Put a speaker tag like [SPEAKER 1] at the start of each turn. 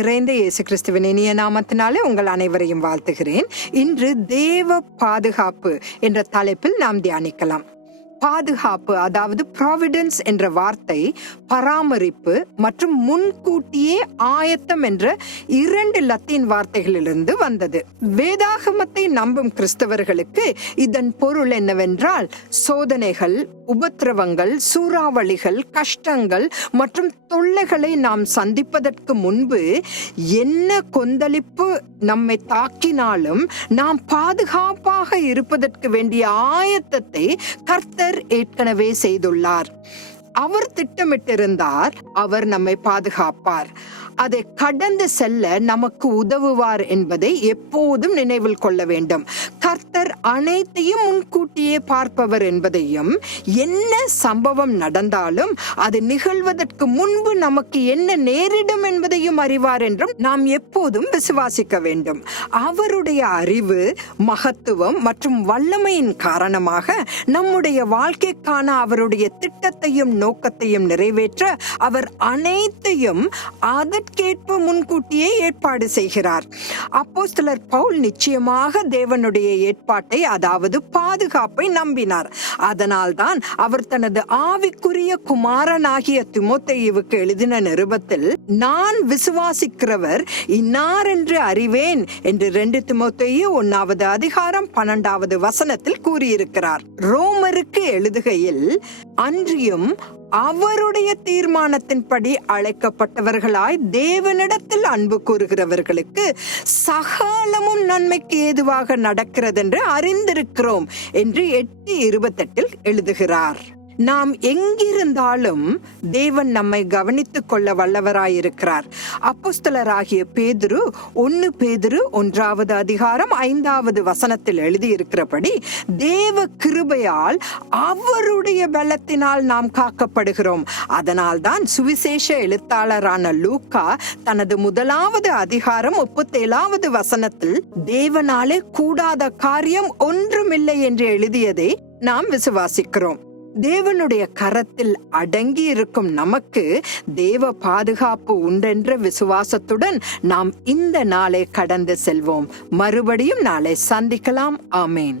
[SPEAKER 1] நிறைந்த இயேசு கிறிஸ்துவின் இனிய நாமத்தினாலே உங்கள் அனைவரையும் வாழ்த்துகிறேன். இன்று தேவ பாதுகாப்பு என்ற தலைப்பில் நாம் தியானிக்கலாம். பாதுகாப்பு அதாவது ப்ராவிடன்ஸ் என்ற வார்த்தை பராமரிப்பு மற்றும் முன்கூட்டியே ஆயத்தம் என்ற இரண்டு லத்தீன் வார்த்தைகளிலிருந்து வந்தது. வேதாகமத்தை நம்பும் கிறிஸ்தவர்களுக்கு இதன் பொருள் என்னவென்றால் சோதனைகள் உபத்திரவங்கள் சூறாவளிகள் கஷ்டங்கள் மற்றும் தொல்லைகளை நாம் சந்திப்பதற்கு முன்பு என்ன கொந்தளிப்பு நம்மை தாக்கினாலும் நாம் பாதுகாப்பாக இருப்பதற்கு வேண்டிய ஆயத்தத்தை கர்த்தர் ஏற்கனவே செய்துள்ளார். அவர் திட்டமிட்டிருந்தார் அவர் நம்மை பாதுகாப்பார். அதை கடந்து செல்ல நமக்கு உதவுவார் என்பதை எப்போதும் நினைவில் கொள்ள வேண்டும். கர்த்தர் அனைத்தையும் முன்கூட்டியே பார்ப்பவர் என்பதையும் என்ன சம்பவம் நடந்தாலும் அது நிகழ்வதற்கு முன்பு நமக்கு என்ன நேரிடும் என்பதையும் அறிவார் என்றும் நாம் எப்போதும் விசுவாசிக்க வேண்டும். அவருடைய அறிவு மகத்துவம் மற்றும் வல்லமையின் காரணமாக நம்முடைய வாழ்க்கைக்கான அவருடைய திட்டத்தையும் நோக்கத்தையும் நிறைவேற்ற அவர் அனைத்தையும் அதற்கேற்ப முன்கூட்டியே ஏற்பாடு செய்கிறார். அப்போஸ்தலர் பவுல் நிச்சயமாக தேவனுடைய ஏற்பாட்டை அதாவது பாதுகாப்பை நம்பினார். அதனால்தான் அவர் தனது ஆவிக்குரிய குமாரனாகிய திமோத்தேயுவுக்கு எழுதின நிருபத்தில் நான் விசுவாசிக்கிறவர் இன்னார் என்று அறிவேன் என்று ரெண்டு திமுத்தையு ஒன்னாவது அதிகாரம் பன்னெண்டாவது வசனத்தில் கூறியிருக்கிறார். ரோமருக்கு எழுதுகையில் அன்றியும் அவருடைய தீர்மானத்தின்படி அழைக்கப்பட்டவர்களாய் தேவனிடத்தில் அன்பு கூறுகிறவர்களுக்கு சகலமும் நன்மைக்கு ஏதுவாக நடக்கிறது என்று அறிந்திருக்கிறோம் என்று எட்டு இருபத்தெட்டில் எழுதுகிறார். நாம் எங்கிருந்தாலும் தேவன் நம்மை கவனித்துக் கொள்ள வல்லவராயிருக்கிறார். அப்போஸ்தலராகிய பேதுரு ஒன்னு பேதுரு ஒன்றாவது அதிகாரம் ஐந்தாவது வசனத்தில் எழுதியிருக்கிறபடி தேவ கிருபையால் அவருடைய பலத்தினால் நாம் காக்கப்படுகிறோம். அதனால்தான் சுவிசேஷ எழுத்தாளரான லூக்கா தனது முதலாவது அதிகாரம் முப்பத்தேழாவது வசனத்தில் தேவனாலே கூடாத காரியம் ஒன்றுமில்லை என்று எழுதியதை நாம் விசுவாசிக்கிறோம். தேவனுடைய கரத்தில் அடங்கி இருக்கும் நமக்கு தேவ பாதுகாப்பு உண்டென்ற விசுவாசத்துடன் நாம் இந்த நாளை கடந்து செல்வோம். மறுபடியும் நாளை சந்திக்கலாம். ஆமேன்.